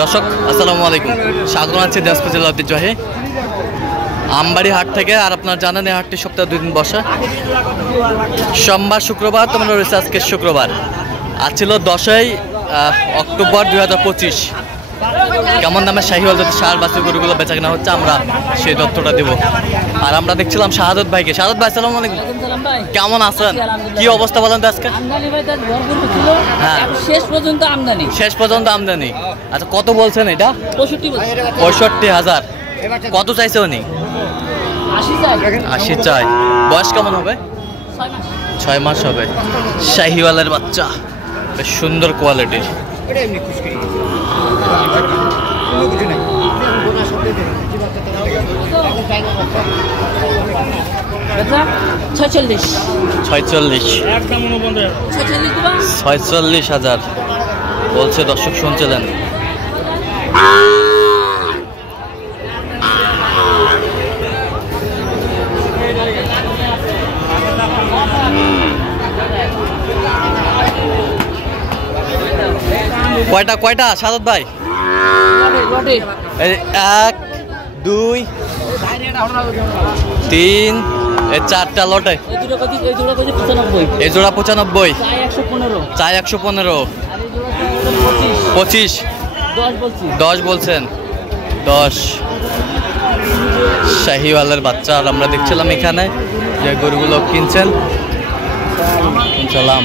দর্শক আসসালামু আলাইকুম, স্বাগত আছি দিনাজপুর জেলা ঐতিহ্যবাহী আমবাড়ি হাট থেকে। আর আপনার জানেন এই হাটটি সপ্তাহে 2 দিন বসে, সোমবার শুক্রবার। তোমরা রয়েছে আজকে শুক্রবার, আজ ছিল 10ই অক্টোবর 2025। কেমন দামে শাহিওয়াল যদি সার বাছুর গরুগুলো বেচা কেনা হচ্ছে আমরা সেই তথ্যটা দেব। আর আমরা দেখছিলাম শাহাদত ভাইকে। শাহাদত ভাই আসসালামু আলাইকুম, কেমন আছেন? কি অবস্থা বলেন তো আজকে? হ্যাঁ, শেষ পর্যন্ত আমদানি। আচ্ছা, কত বলছেন এটা? 65,000। কত চাইছে উনি? 80 চাই। বয়স কেমন হবে? 6 মাস হবে। শাহিওয়ালের বাচ্চা, বেশ সুন্দর কোয়ালিটির। $46,000 বলছে, দর্শক শুনছিলেন। কয়টা সাদত ভাই? 1 2 3 4টা লটে। এই জোড়া 95, চাই 115, 25, 10 বলছেন। 10 শাহিওয়ালের বাচ্চা। আর আমরা দেখছিলাম এখানে যে গরুগুলো কিনছেন, চলাম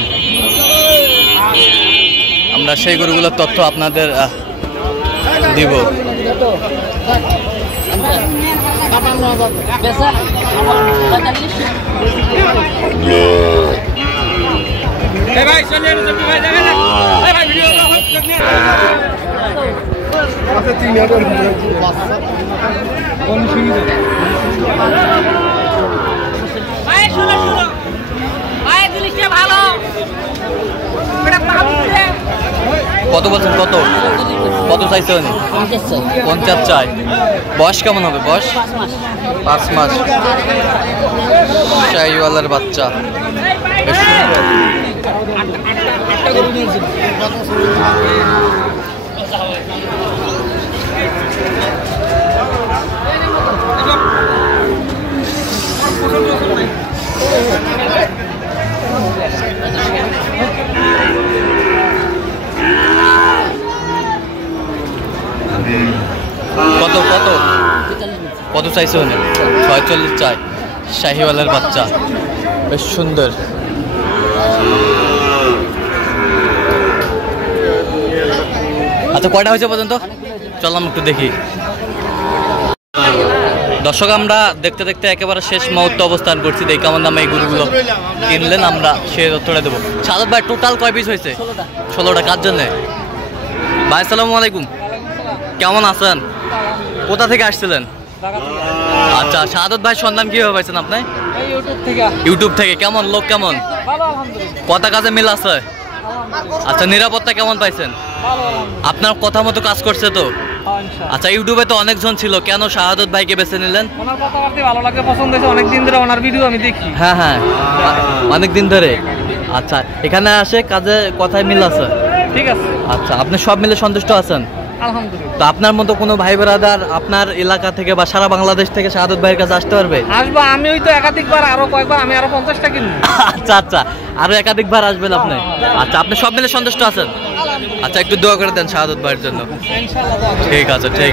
আমরা সেই গরুগুলোর তথ্য আপনাদের দিব। কত বলছেন? কত চাইছে উনি? 50 চাই। বয়স কেমন হবে? বয়স 5 মাস। শাহিওয়ালের বাচ্চা, বেশ সুন্দর। কত চাইছে উনি? 46 চাই। শাহিওয়ালের বাচ্চা, বেশ সুন্দর। আচ্ছা, কয়টা হয়েছে পর্যন্ত? চললাম একটু দেখি। দর্শক, আমরা দেখতে দেখতে একেবারে শেষ মুহূর্তে অবস্থান করছি। দেখি কেমন দামে এই গরুগুলো কিনলেন, আমরা সে তথ্যটা দেবো। সাদত ভাই, টোটাল কয় পিস হয়েছে? 16টা। কার জন্যে ভাই? আসসালামু আলাইকুম, কেমন আছেন? কোথা থেকে আসছিলেন? আচ্ছা, শাহাদত ভাই সন্ধান কিভাবে পাইছেন আপনি? ইউটিউব থেকে। কেমন লোক? কেমন কথা কাজে মিল আছে? আচ্ছা, নিরাপত্তা কেমন পাইছেন? আপনার কথা মতো কাজ করছে তো? আচ্ছা, ইউটিউবে তো অনেকজন ছিল, কেন শাহাদত ভাইকে বেছে নিলেন? ভালো লাগে, পছন্দ হয়েছে। অনেকদিন ধরে ওনার ভিডিও আমি দেখি। হ্যাঁ, অনেকদিন ধরে। আচ্ছা, এখানে আসে কাজে কথায় মিল আছে? ঠিক আছে। আচ্ছা, আপনি সব মিলে সন্তুষ্ট আছেন? আলহামদুলিল্লাহ। তো আপনার মতো কোনো ভাই ব্রাদার আপনার এলাকা থেকে বা সারা বাংলাদেশ থেকে শাহাদত ভাইয়ের কাছে আসতে পারবে? আসবো আমি, ওই তো একাধিকবার, আরো কয়েকবার, আমি আরো 50টা কিনবো। আচ্ছা, আরো একাধিকবার আসবেন আপনি? আচ্ছা, আপনি সব মিলে সন্তুষ্ট আছেন? আচ্ছা, একটু দোয়া করে দেন শাহাদত ভাইয়ের জন্য। ঠিক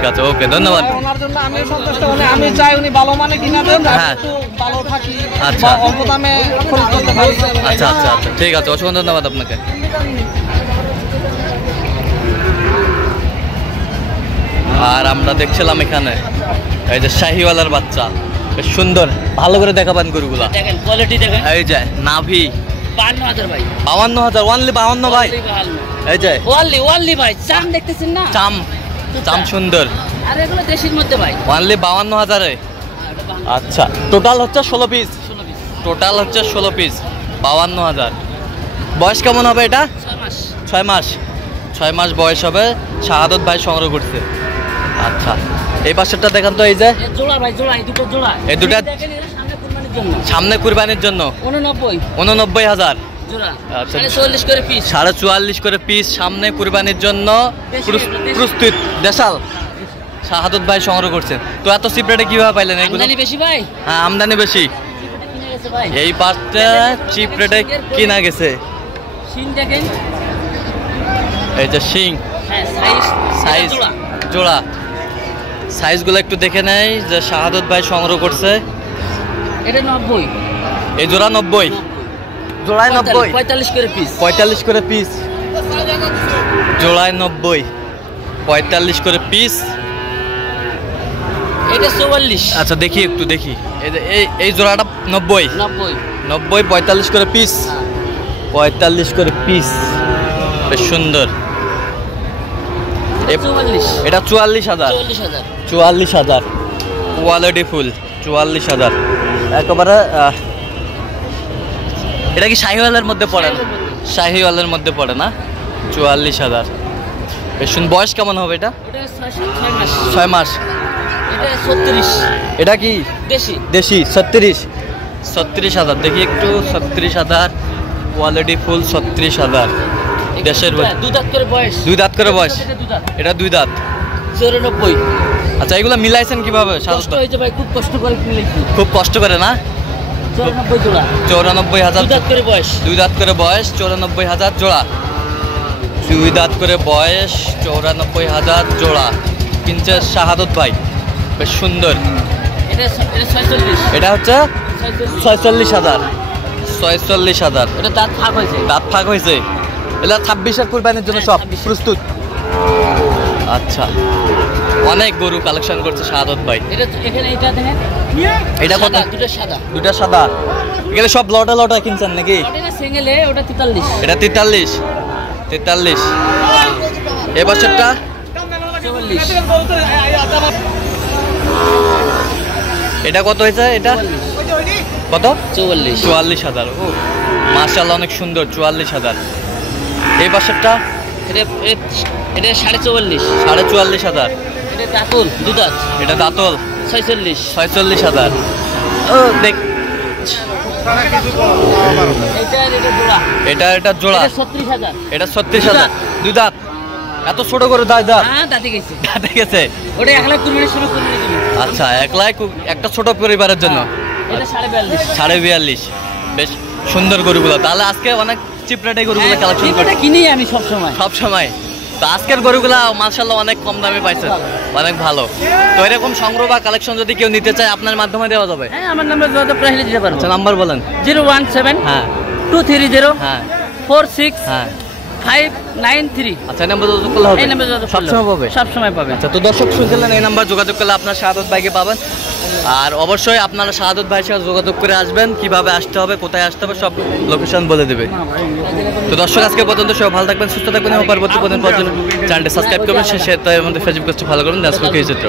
আছে, ওকে, ধন্যবাদ। ওনার জন্য আমি সন্তুষ্ট, আমি চাই উনি ভালো মানে কিনা দেন, একটু ভালো থাকি। আচ্ছা, অল্প দামে খরিদ করতে পারি। আচ্ছা, ঠিক আছে, অসংখ্য ধন্যবাদ আপনাকে। আর আমরা দেখছিলাম এখানে এই যে শাহিওয়ালার বাচ্চা, বেশ সুন্দর। ভালো করে দেখাবেন গরুগুলা, দেখেন কোয়ালিটি দেখেন। এই যে নাভি 52,000 ভাই। 52,000 ওনলি 52 ভাই। এই যে ওয়ালি ভাই, চাম দেখতেছেন না? চাম সুন্দর। আর এগুলো দেশির মধ্যে ভাই। ওনলি 52,000 এ। আচ্ছা, টোটাল হচ্ছে 16 পিস। 16 পিস, 52,000। বয়স কেমন হবে এটা? 6 মাস। 6 মাস বয়স হবে। শাহাদত ভাই সংগ্রহ করছে। আচ্ছা, এই পাশেরটা দেখেন তো, এই যে জোড়া ভাই, জোড়া, এই দুটো জোড়া। এই দুটো সামনে কুরবানির জন্য 89,000। জোড়া আচ্ছা 44 করে পিস 44.5 করে পিস, সামনে কুরবানির জন্য প্রস্তুত। দেশাল শাহাদত ভাই সংগ্রহ করছেন। তো এত চিপ রেটে কিভাবে পাইলেন এগুলো? আমদানি বেশি ভাই, হ্যাঁ আমদানি বেশি, কিনে গেছে ভাই। এই পাঁচটা চিপ রেটে কিনা গেছে। সিং দেখেন, এই যে শিং হ্যাঁ সাইজ জোড়া জোড়া, সাইজগুলো একটু দেখে নেই যে শাহাদত ভাই সংগ্রহ করছে। এটা 90, এই জোড়া 90, জোড়ায় 90, 45 করে পিস 45 করে পিস, জোড়ায় 90, 45 করে পিস। এটা 44। আচ্ছা দেখি একটু দেখি, এই যে এই জোড়াটা 90, 45 করে পিস, 45 করে পিস, বেশ সুন্দর। 44, এটা 44,000, 44,000 কোয়ালিটি ফুল, 44,000 একেবারে। এটা কি শাহিওয়ালের মধ্যে পড়ে না? শাহিওয়ালের মধ্যে পড়ে না। 44,000 বেশ সুন্দর। বয়স কেমন হবে এটা? এটা 6 মাস। 6 মাস। এটা 36, এটা কি দেশি দেশি? 36,000 দেখি একটু, 36,000 কোয়ালিটি ফুল, 36,000 দেশের। দুই দাঁত করে বয়স, 2 দাঁত করে বয়স, এটা 2 দাঁত। 94। আচ্ছা এগুলো মিলাইছেন কিভাবে? কষ্ট হয়েছে ভাই, খুব কষ্ট করে কিনেছি। খুব কষ্ট করে না? 94 জোড়া, 94,000 দুই দাঁত করে বয়স, 2 দাঁত করে বয়স, 94,000 জোড়া। 2 দাঁত করে বয়স, 94,000 জোড়া কিনছে শাহাদত ভাই, বেশ সুন্দর। এটা 46, এটা হচ্ছে 46,000, 46,000। এটা দাঁত ফাঁক হয়েছে। দাঁত ফাঁক হয়েছে। এটা 26-এর কুরবানির জন্য সব 26 প্রস্তুত। আচ্ছা অনেক গরু কালেকশন করছে শাহাদত ভাই। এটা এখানে এটা দেখেন, এটা কত? দুটো সাদা, দুটা সাদা। এগুলো সব লটা লটা কিনছেন নাকি? এটা সিঙ্গেলে, ওটা 43, এটা 43। এ বছরটা 44, এটা কত হয়েছে? এটা কত? 44, 44,000। ও মাশাআল্লাহ অনেক সুন্দর, 44,000। এই বছরটা এটা 44.5, 44,500। এটা দাঁতুল দুই দাঁত, এটা দাঁতল 46, 46,000। ও দেখ, এটা জোড়া, 36,000, এটা 36,000। 2 দাঁত, এত ছোট করে দাঁত দাঁত হ্যাঁ দাঁতে গেছে। দাঁতে গেছে। ওটা 1 লাখ কুরবানির সময় কুরবানি দিবি। আচ্ছা 1 লাখ একটা ছোট পরিবারের জন্য। এটা 42.5, 42.5। বেশ সুন্দর গরুগুলো। তাহলে আজকে অনেক চিপ রেটে গরুগুলো কালেকশন করে কিনি আমি সব সময়। তো আজকের গরুগুলা মাশাআল্লাহ অনেক কম দামে পাইছেন, অনেক ভালো। তো এরকম সংগ্রহ বা কালেকশন যদি কেউ নিতে চায় আপনার মাধ্যমে দেওয়া যাবে? হ্যাঁ আমার নাম্বার যোগাযোগ করে দিতে পারবো। আচ্ছা নাম্বার বলেন। 017 হ্যাঁ 230 হ্যাঁ 46 হ্যাঁ 593। আচ্ছা এই নাম্বার যোগাযোগ করলে হবে? এই নাম্বার যোগাযোগ সবসময় পাবে? সবসময় পাবে। আচ্ছা তো দর্শক শুনছিলেন, এই নাম্বার যোগাযোগ করলে আপনার শাহাদত ভাইকে পাবেন। আর অবশ্যই আপনারা শাহাদত ভাইয়ের সাথে যোগাযোগ করে আসবেন, কিভাবে আসতে হবে, কোথায় আসতে হবে সব লোকেশন বলে দেবে। তো দর্শক আজকে পর্যন্ত সবাই ভালো থাকবেন, সুস্থ থাকবেন এবং পরবর্তী পর্যন্ত চ্যানেলটি সাবস্ক্রাইব করবেন। শেষে তাই আমাদের ফেসবুক পেজটি ফলো করুন, ফেসবুক চিত্র।